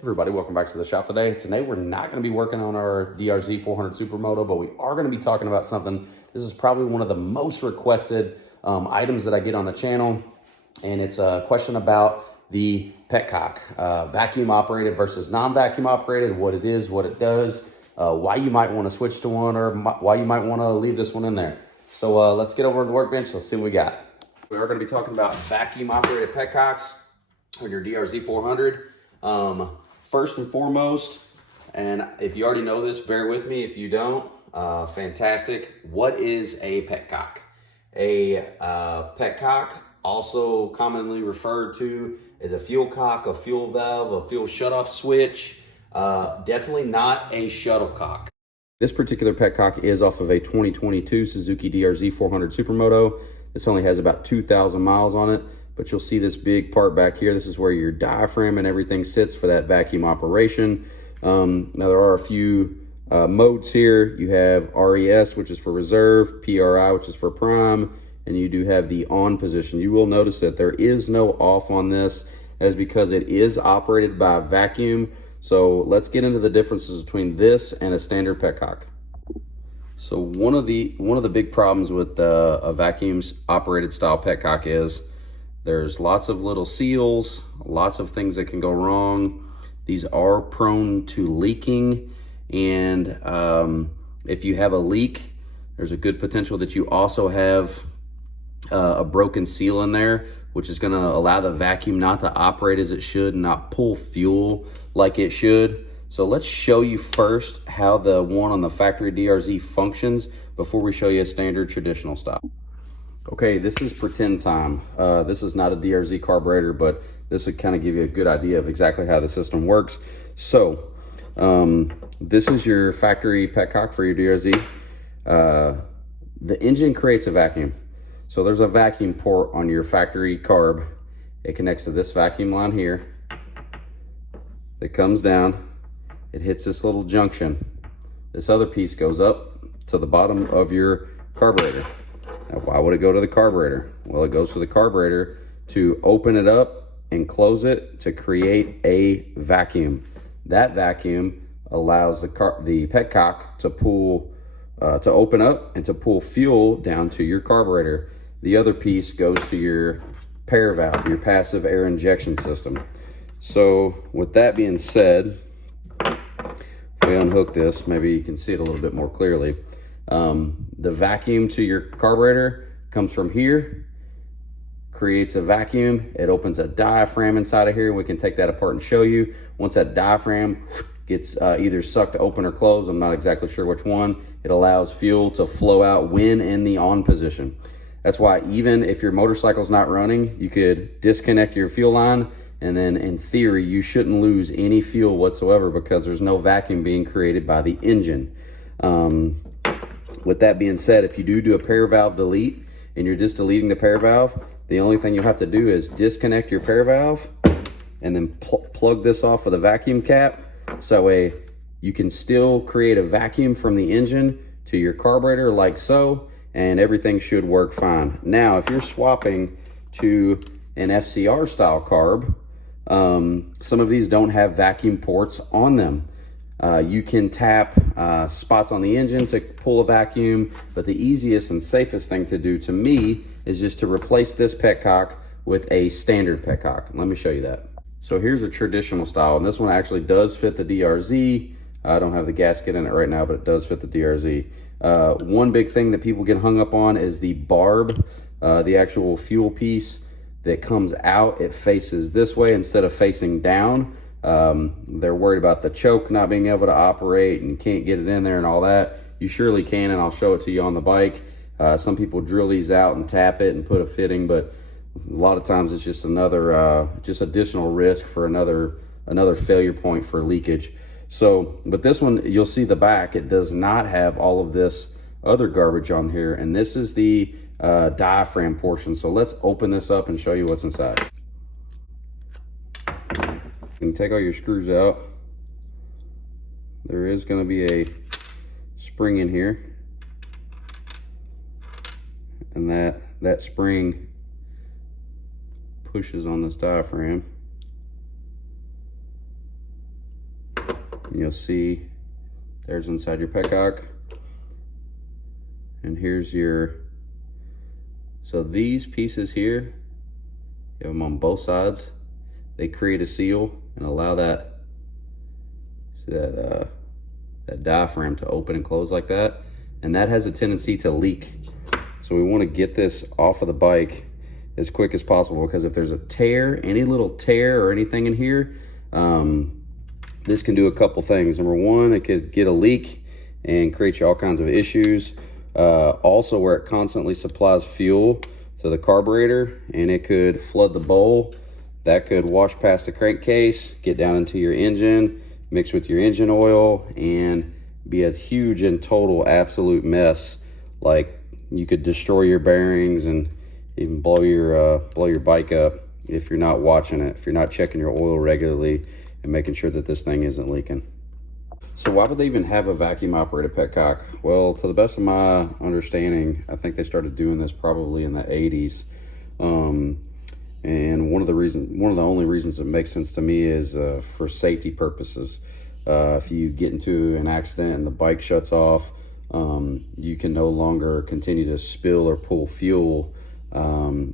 Everybody, welcome back to the shop today. Today we're not going to be working on our DRZ400 Supermoto, but we are going to be talking about something. This is probably one of the most requested items that I get on the channel, and it's a question about the Petcock, vacuum operated versus non-vacuum operated, what it is, what it does, why you might want to switch to one, or why you might want to leave this one in there. So let's get over to the workbench. Let's see what we got. We are going to be talking about vacuum operated Petcocks on your DRZ400. First and foremost, and if you already know this, bear with me. If you don't, fantastic. What is a petcock? A petcock, also commonly referred to as a fuel cock, a fuel valve, a fuel shutoff switch. Definitely not a shuttlecock. This particular petcock is off of a 2022 Suzuki DRZ400 Supermoto. This only has about 2,000 miles on it. But you'll see this big part back here. This is where your diaphragm and everything sits for that vacuum operation. Now there are a few modes here. You have RES, which is for reserve, PRI, which is for prime, and you do have the on position. You will notice that there is no off on this. That is because it is operated by vacuum. So let's get into the differences between this and a standard petcock. So one of the big problems with a vacuum operated style petcock is there's lots of little seals, lots of things that can go wrong. These are prone to leaking, and if you have a leak, there's a good potential that you also have a broken seal in there, which is going to allow the vacuum not to operate as it should, not pull fuel like it should. So let's show you first how the one on the factory DRZ functions before we show you a standard traditional style. Okay, this is pretend time. This is not a DRZ carburetor, but this would kind of give you a good idea of exactly how the system works. So, this is your factory petcock for your DRZ. The engine creates a vacuum. So there's a vacuum port on your factory carb. It connects to this vacuum line here. It comes down. It hits this little junction. This other piece goes up to the bottom of your carburetor. Now, why would it go to the carburetor? Well, it goes to the carburetor to open it up and close it to create a vacuum. That vacuum allows the petcock to pull, to open up and to pull fuel down to your carburetor. The other piece goes to your pair valve, your passive air injection system. So with that being said, if we unhook this, maybe you can see it a little bit more clearly. The vacuum to your carburetor comes from here, creates a vacuum. It opens a diaphragm inside of here, and we can take that apart and show you. Once that diaphragm gets either sucked open or closed, I'm not exactly sure which one, it allows fuel to flow out when in the on position. That's why even if your motorcycle's not running, you could disconnect your fuel line, and then in theory, you shouldn't lose any fuel whatsoever because there's no vacuum being created by the engine. With that being said, if you do a pair valve delete and you're just deleting the pair valve, the only thing you have to do is disconnect your pair valve and then plug this off with a vacuum cap. So that way you can still create a vacuum from the engine to your carburetor like so, and everything should work fine. Now, if you're swapping to an FCR style carb, some of these don't have vacuum ports on them. You can tap spots on the engine to pull a vacuum, but the easiest and safest thing to do to me is just to replace this petcock with a standard petcock. Let me show you that. So here's a traditional style, and this one actually does fit the DRZ. I don't have the gasket in it right now, but it does fit the DRZ. One big thing that people get hung up on is the barb, the actual fuel piece that comes out. It faces this way instead of facing down. They're worried about the choke not being able to operate and can't get it in there and all that. You surely can, and I'll show it to you on the bike. Some people drill these out and tap it and put a fitting, but a lot of times it's just another just additional risk for another failure point for leakage. So, but this one, you'll see the back, it does not have all of this other garbage on here, and this is the diaphragm portion. So let's open this up and show you what's inside. You can take all your screws out. There is going to be a spring in here, and that spring pushes on this diaphragm. And you'll see there's inside your petcock. And here's your, so these pieces here, you have them on both sides. They create a seal and allow that, see that, that diaphragm to open and close like that. And that has a tendency to leak. So we want to get this off of the bike as quick as possible, because if there's a tear, any little tear or anything in here, this can do a couple things. Number one, it could get a leak and create you all kinds of issues. Also, where it constantly supplies fuel to the carburetor, and it could flood the bowl. That could wash past the crankcase, get down into your engine, mix with your engine oil, and be a huge and total absolute mess. Like, you could destroy your bearings and even blow your bike up if you're not watching it, if you're not checking your oil regularly and making sure that this thing isn't leaking. So why would they even have a vacuum operated petcock? Well, to the best of my understanding, I think they started doing this probably in the 80s. And one of the only reasons it makes sense to me is for safety purposes. If you get into an accident and the bike shuts off, you can no longer continue to spill or pull fuel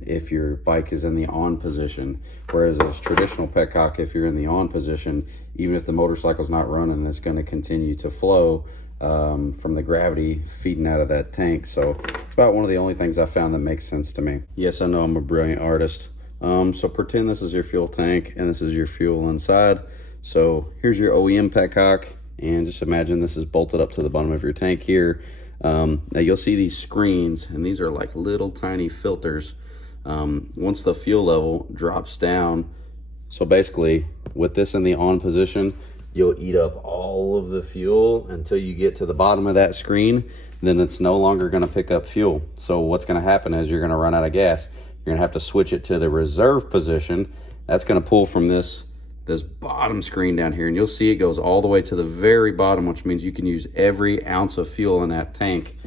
if your bike is in the on position. Whereas as traditional petcock, if you're in the on position, even if the motorcycle's not running, it's going to continue to flow from the gravity feeding out of that tank. So it's about one of the only things I found that makes sense to me. Yes, I know I'm a brilliant artist. So pretend this is your fuel tank and this is your fuel inside. So here's your OEM petcock, and just imagine this is bolted up to the bottom of your tank here. Now you'll see these screens, and these are like little tiny filters. Once the fuel level drops down, so basically with this in the on position, you'll eat up all of the fuel until you get to the bottom of that screen. Then it's no longer going to pick up fuel. So what's going to happen is you're going to run out of gas. You're going to have to switch it to the reserve position. That's going to pull from this bottom screen down here, and you'll see it goes all the way to the very bottom, which means you can use every ounce of fuel in that tank.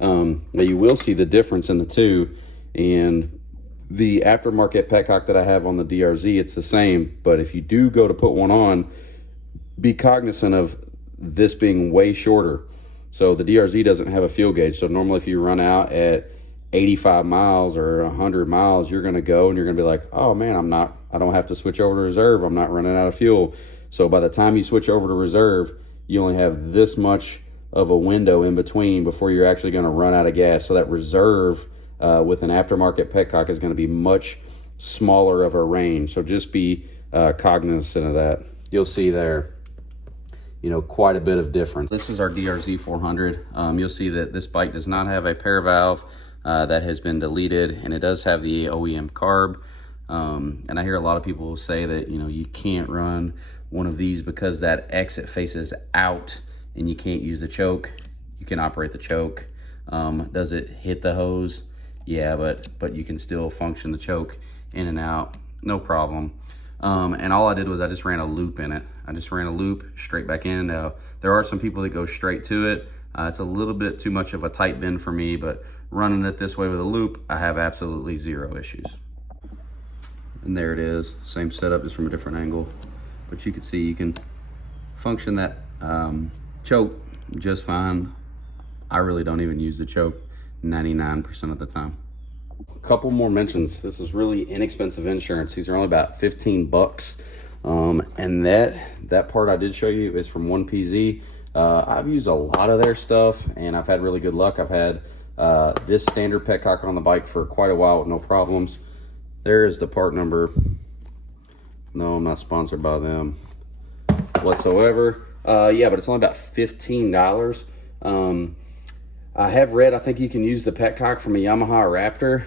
Now you will see the difference in the two. And the aftermarket petcock that I have on the DRZ, it's the same, but if you do go to put one on, be cognizant of this being way shorter. So the DRZ doesn't have a fuel gauge, so normally if you run out at 85 miles or 100 miles, you're going to go and you're going to be like, oh man, I don't have to switch over to reserve. I'm not running out of fuel. So by the time you switch over to reserve, you only have this much of a window in between before you're actually going to run out of gas. So that reserve with an aftermarket petcock is going to be much smaller of a range. So just be cognizant of that. You'll see there, quite a bit of difference. This is our DRZ400. You'll see that this bike does not have a pair valve. That has been deleted, and it does have the OEM carb. And I hear a lot of people say that, you can't run one of these because that exit faces out and you can't use the choke. You can operate the choke. Does it hit the hose? Yeah, but you can still function the choke in and out, no problem. And all I did was I just ran a loop in it. I just ran a loop straight back in. Now, there are some people that go straight to it. It's a little bit too much of a tight bend for me, but running it this way with a loop, I have absolutely zero issues. And there it is, same setup, just from a different angle. But you can see you can function that choke just fine. I really don't even use the choke 99% of the time. A couple more mentions. This is really inexpensive insurance. These are only about 15 bucks. And that part I did show you is from 1PZ. I've used a lot of their stuff and I've had really good luck. I've had this standard petcock on the bike for quite a while with no problems. There is the part number. No, I'm not sponsored by them whatsoever. Yeah, but it's only about $15. I have read, I think you can use the petcock from a Yamaha Raptor.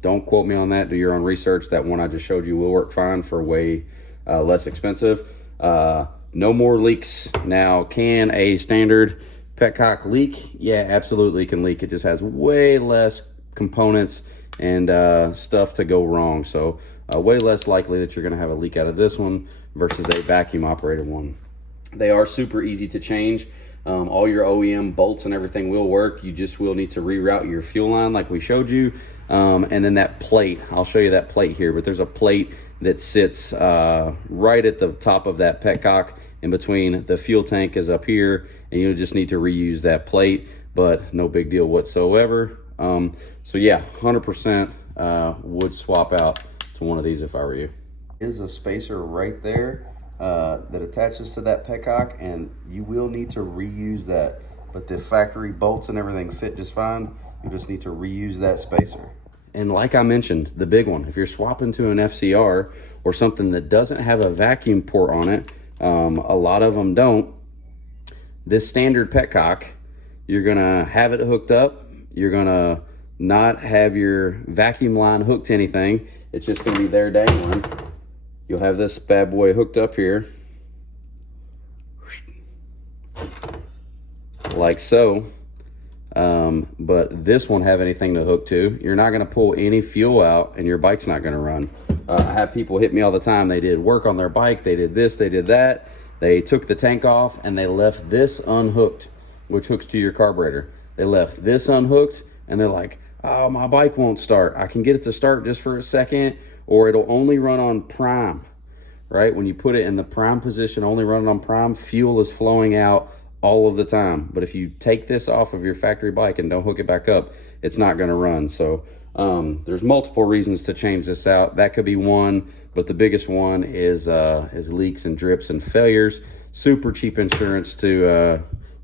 Don't quote me on that. Do your own research. That one I just showed you will work fine for way less expensive. No more leaks. Now, can a standard petcock leak? Yeah, absolutely can leak. It just has way less components and stuff to go wrong. So way less likely that you're going to have a leak out of this one versus a vacuum operated one. They are super easy to change. All your OEM bolts and everything will work. You just will need to reroute your fuel line like we showed you. And then that plate, I'll show you that plate here, but there's a plate that sits right at the top of that petcock, in between the fuel tank is up here, and you'll just need to reuse that plate, but no big deal whatsoever. So yeah, 100% would swap out to one of these if I were you. Is a spacer right there that attaches to that petcock, and you will need to reuse that, but the factory bolts and everything fit just fine. You just need to reuse that spacer. And like I mentioned, the big one, if you're swapping to an FCR or something that doesn't have a vacuum port on it, a lot of them don't, this standard petcock, you're gonna have it hooked up, you're gonna not have your vacuum line hooked to anything, it's just gonna be there dangling. You'll have this bad boy hooked up here, like so. But this won't have anything to hook to. You're not gonna pull any fuel out and your bike's not gonna run. I have people hit me all the time. They did work on their bike, they did this, they did that. They took the tank off and they left this unhooked, which hooks to your carburetor. They left this unhooked and they're like, oh, my bike won't start. I can get it to start just for a second, or it'll only run on prime, right? When you put it in the prime position, only running on prime, fuel is flowing out all of the time. But if you take this off of your factory bike and don't hook it back up, it's not gonna run. So there's multiple reasons to change this out. That could be one, but the biggest one is leaks and drips and failures. Super cheap insurance to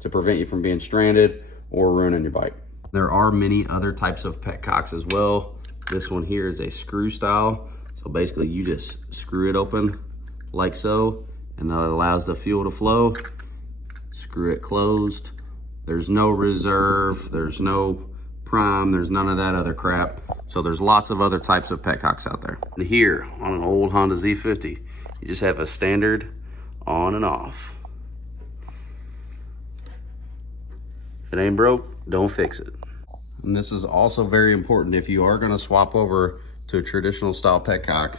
prevent you from being stranded or ruining your bike. There are many other types of petcocks as well. This one here is a screw style. So basically you just screw it open like so, and that allows the fuel to flow. Screw it closed. There's no reserve, there's no prime, there's none of that other crap. So there's lots of other types of petcocks out there. And here on an old Honda Z50, you just have a standard on and off. If it ain't broke, don't fix it. And this is also very important if you are gonna swap over to a traditional style petcock.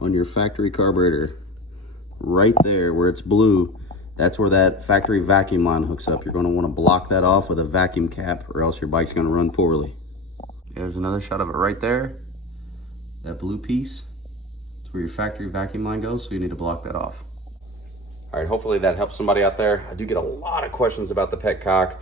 On your factory carburetor, right there where it's blue, that's where that factory vacuum line hooks up. You're gonna wanna block that off with a vacuum cap, or else your bike's gonna run poorly. There's another shot of it right there. That blue piece, it's where your factory vacuum line goes, so you need to block that off. All right, hopefully that helps somebody out there. I do get a lot of questions about the petcock.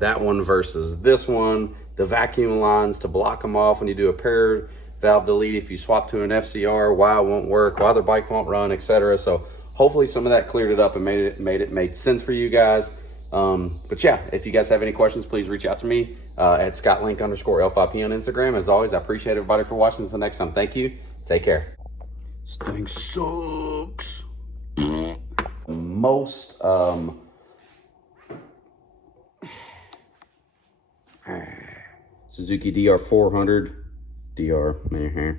That one versus this one, the vacuum lines to block them off when you do a pair valve delete, if you swap to an FCR, why it won't work, why the bike won't run, etc. So hopefully some of that cleared it up and made sense for you guys. But yeah, if you guys have any questions, please reach out to me at ScottLink_L5P on Instagram. As always, I appreciate everybody for watching. Until next time, thank you. Take care. This thing sucks. Most Suzuki DR400 DR.